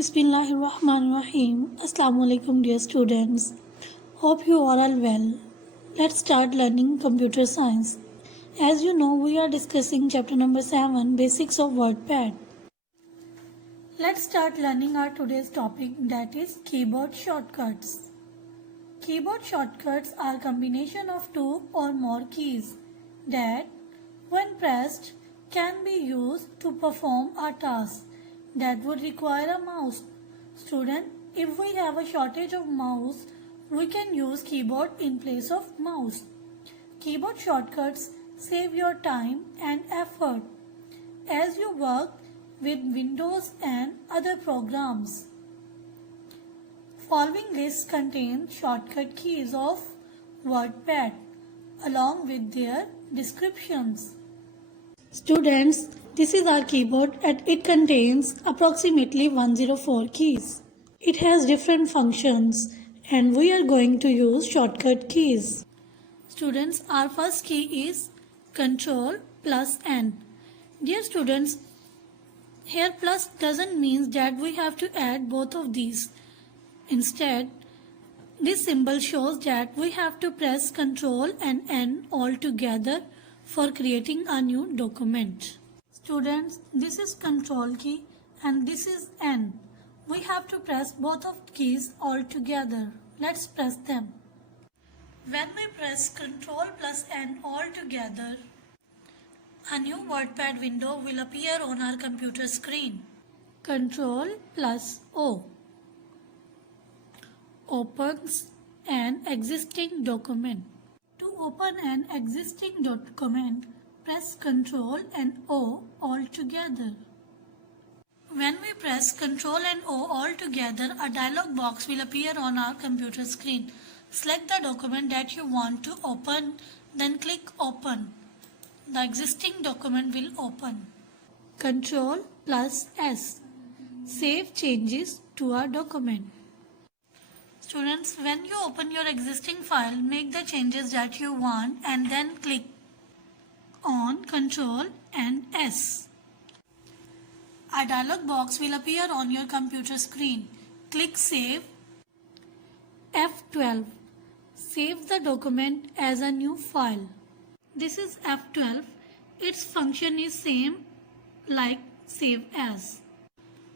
Bismillahirrahmanirrahim. Assalamu alaikum dear students. Hope you are all well. Let's start learning computer science. As you know, we are discussing chapter number 7, Basics of WordPad. Let's start learning our today's topic, that is keyboard shortcuts. Keyboard shortcuts are combination of two or more keys that, when pressed, can be used to perform a task that would require a mouse. Student, if we have a shortage of mouse, we can use keyboard in place of mouse. Keyboard shortcuts save your time and effort as you work with Windows and other programs. Following list contains shortcut keys of WordPad along with their descriptions. Students, this is our keyboard and it contains approximately 104 keys. It has different functions and we are going to use shortcut keys. Students, our first key is Ctrl plus N. Dear students, here plus doesn't mean that we have to add both of these. Instead, this symbol shows that we have to press Ctrl and N all together for creating a new document. Students, this is Control key and this is N. We have to press both of keys all together. Let's press them. When we press Control plus N all together, a new WordPad window will appear on our computer screen. Control plus O opens an existing document. To open an existing document, press Ctrl and O all together. When we press Ctrl and O all together, a dialog box will appear on our computer screen. Select the document that you want to open, then click Open. The existing document will open. Ctrl plus S. Save changes to our document. Students, when you open your existing file, make the changes that you want and then click on Ctrl and S. A dialog box will appear on your computer screen. Click Save. F12. Save the document as a new file. This is F12. Its function is same like Save As.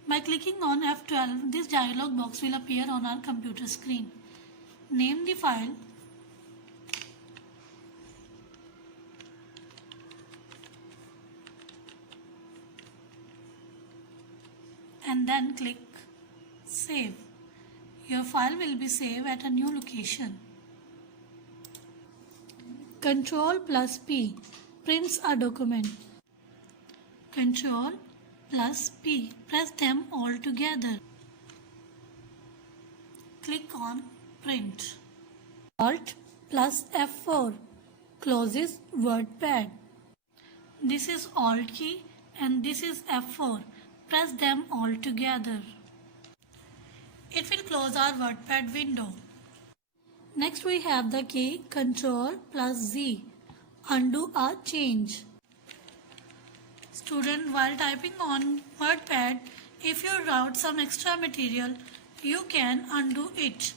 By clicking on F12, this dialog box will appear on our computer screen. Name the file and then click Save. Your file will be saved at a new location. Ctrl plus P prints a document. Ctrl plus P. Press them all together. Click on Print. Alt plus F4 closes WordPad. This is Alt key and this is F4. Press them all together. It will close our WordPad window. Next we have the key Ctrl plus Z. Undo a change. Student, while typing on WordPad, if you wrote some extra material, you can undo it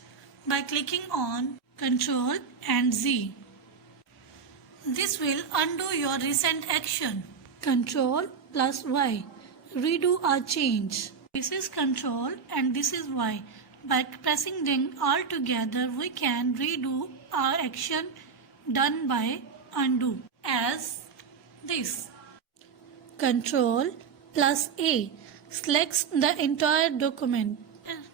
by clicking on Ctrl and Z. This will undo your recent action. Ctrl plus Y. Redo a change. This is Ctrl and this is Y. By pressing them all together, we can redo our action done by undo as this. Ctrl plus A selects the entire document.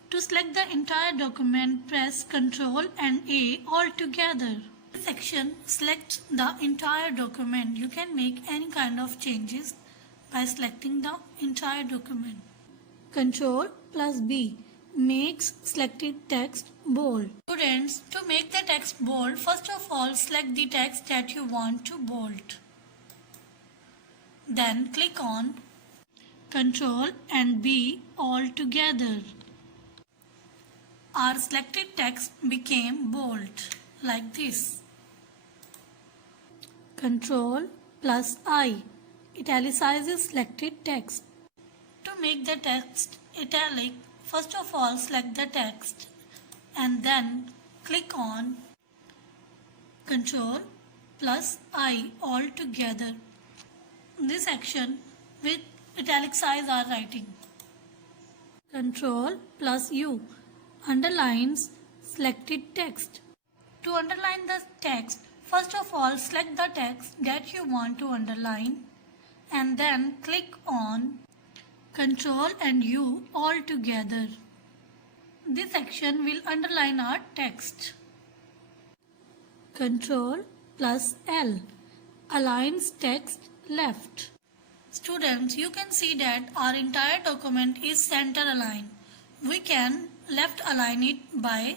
To select the entire document, press Ctrl and A all together. This section selects the entire document. You can make any kind of changes by selecting the entire document. Ctrl plus B makes selected text bold. Students, to make the text bold, first of all select the text that you want to bold. Then click on Ctrl and B all together. Our selected text became bold like this. Ctrl plus I italicizes selected text. To make the text italic, first of all select the text and then click on Ctrl plus I all together. This action will italicize our writing. Ctrl plus U underlines selected text. To underline the text, first of all select the text that you want to underline and then click on Ctrl and U all together. This action will underline our text. Ctrl plus L aligns text left. Students, you can see that our entire document is center aligned. We can left align it by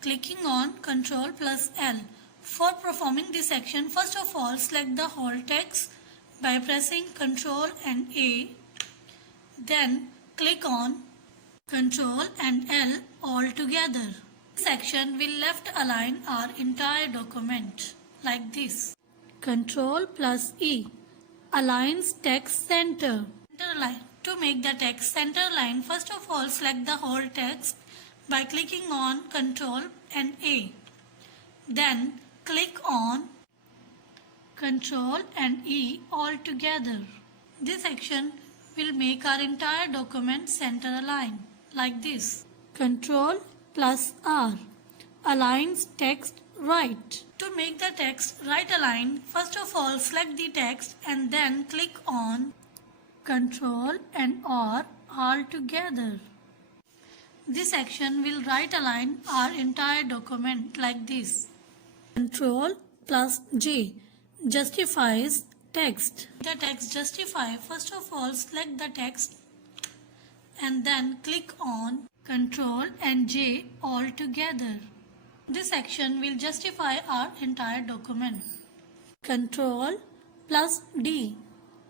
clicking on Ctrl plus L. For performing this action, first of all select the whole text by pressing Ctrl and A. Then click on Ctrl and L all together. This action will left align our entire document like this. Ctrl plus E aligns text center. Center line. To make the text center line, first of all select the whole text by clicking on Ctrl and A. Then click on Ctrl and E all together. This action will make our entire document center aligned like this. Ctrl plus R aligns text right. To make the text right aligned, first of all select the text and then click on Ctrl and R all together. This action will right align our entire document like this. Ctrl plus J justifies text. The text justify, first of all select the text and then click on Ctrl and J all together. This action will justify our entire document. Ctrl plus D.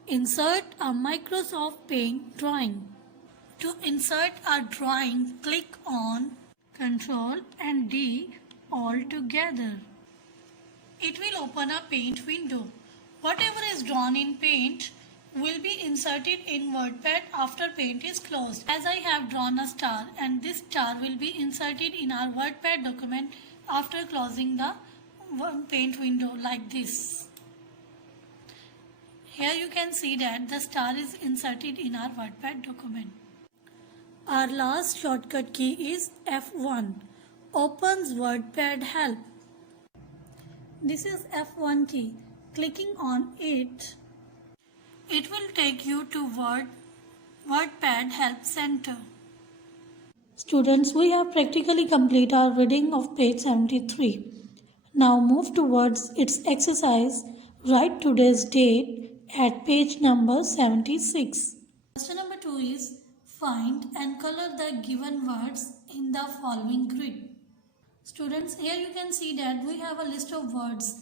Insert a Microsoft Paint drawing. To insert a drawing, click on Ctrl and D all together. It will open a Paint window. Whatever is drawn in Paint will be inserted in WordPad after Paint is closed. As I have drawn a star, and this star will be inserted in our WordPad document after closing the Paint window like this. Here you can see that the star is inserted in our WordPad document. Our last shortcut key is F1. Opens WordPad help. This is F1 key. Clicking on it will take you to WordPad Help Center. Students, we have practically completed our reading of page 73. Now move towards its exercise. Write today's date at page number 76. Question number 2 is find and color the given words in the following grid. Students, here you can see that we have a list of words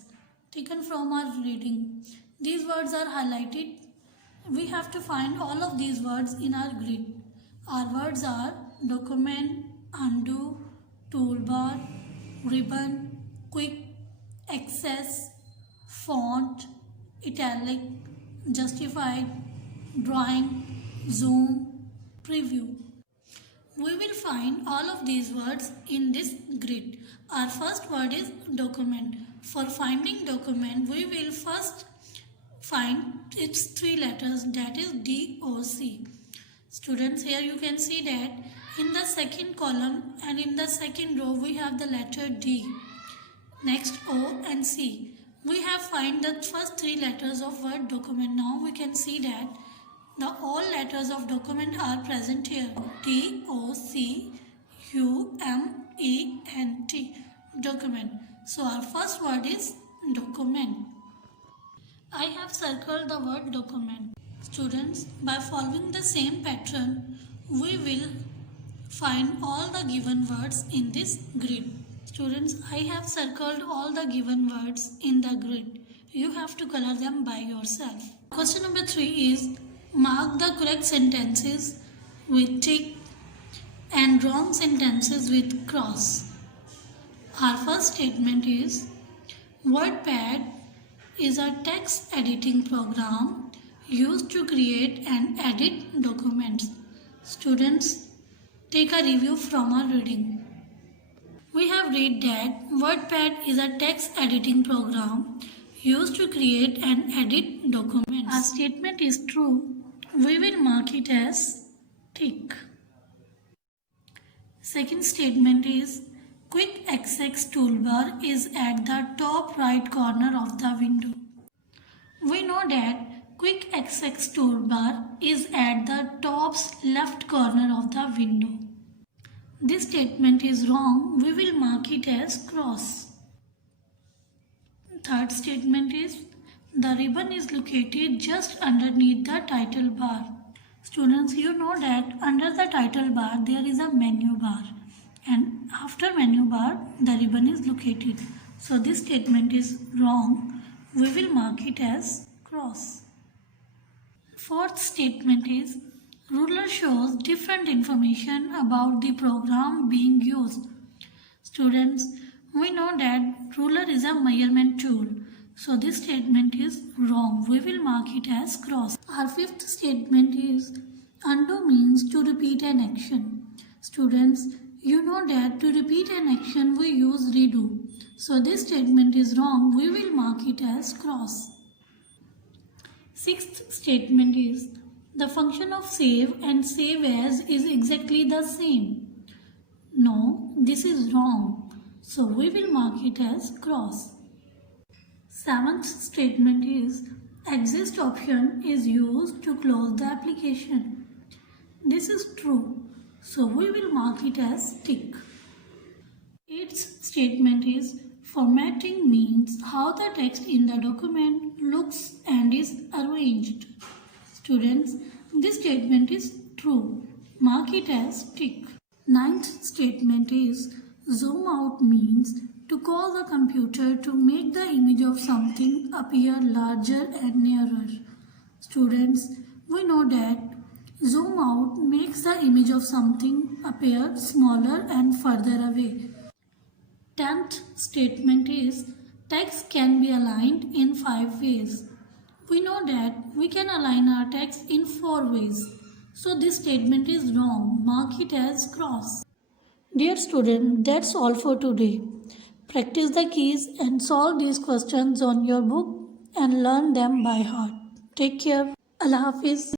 taken from our reading. These words are highlighted. We have to find all of these words in our grid. Our words are document, undo, toolbar, ribbon, quick, access, font, italic, justified, drawing, zoom, preview. We will find all of these words in this grid. Our first word is document. For finding document, we will first find its 3 letters, that is DOC. Students, here you can see that in the second column and in the second row we have the letter D. Next O and C. We have find the first 3 letters of word document. Now we can see that all letters of document are present here. D, O, C, U, M, E, N, T. Document. So our first word is document. I have circled the word document. Students, by following the same pattern, we will find all the given words in this grid. Students, I have circled all the given words in the grid. You have to color them by yourself. Question number 3 is mark the correct sentences with tick and wrong sentences with cross. Our first statement is WordPad is a text editing program used to create and edit documents. Students, take a review from our reading. We have read that WordPad is a text editing program used to create and edit documents. Our statement is true. We will mark it as tick. Second statement is Quick Access toolbar is at the top right corner of the window. We know that Quick Access toolbar is at the top left corner of the window. This statement is wrong. We will mark it as cross. Third statement is the ribbon is located just underneath the title bar. Students, you know that under the title bar there is a menu bar, and after menu bar the ribbon is located. So this statement is wrong. We will mark it as cross. Fourth statement is ruler shows different information about the program being used. Students, we know that ruler is a measurement tool. So this statement is wrong. We will mark it as cross. Our fifth statement is undo means to repeat an action. Students, you know that to repeat an action we use redo. So this statement is wrong. We will mark it as cross. Sixth statement is the function of save and save as is exactly the same. No, this is wrong. So we will mark it as cross. Seventh statement is exit option is used to close the application. This is true. So we will mark it as tick. Eighth statement is formatting means how the text in the document looks and is arranged. Students, this statement is true. Mark it as tick. Ninth statement is zoom out means to cause the computer to make the image of something appear larger and nearer. Students, we know that zoom out makes the image of something appear smaller and further away. 10th statement is text can be aligned in 5 ways. We know that we can align our text in 4 ways. So this statement is wrong. Mark it as cross. Dear student, that's all for today. Practice the keys and solve these questions on your book and learn them by heart. Take care. Allah Hafiz.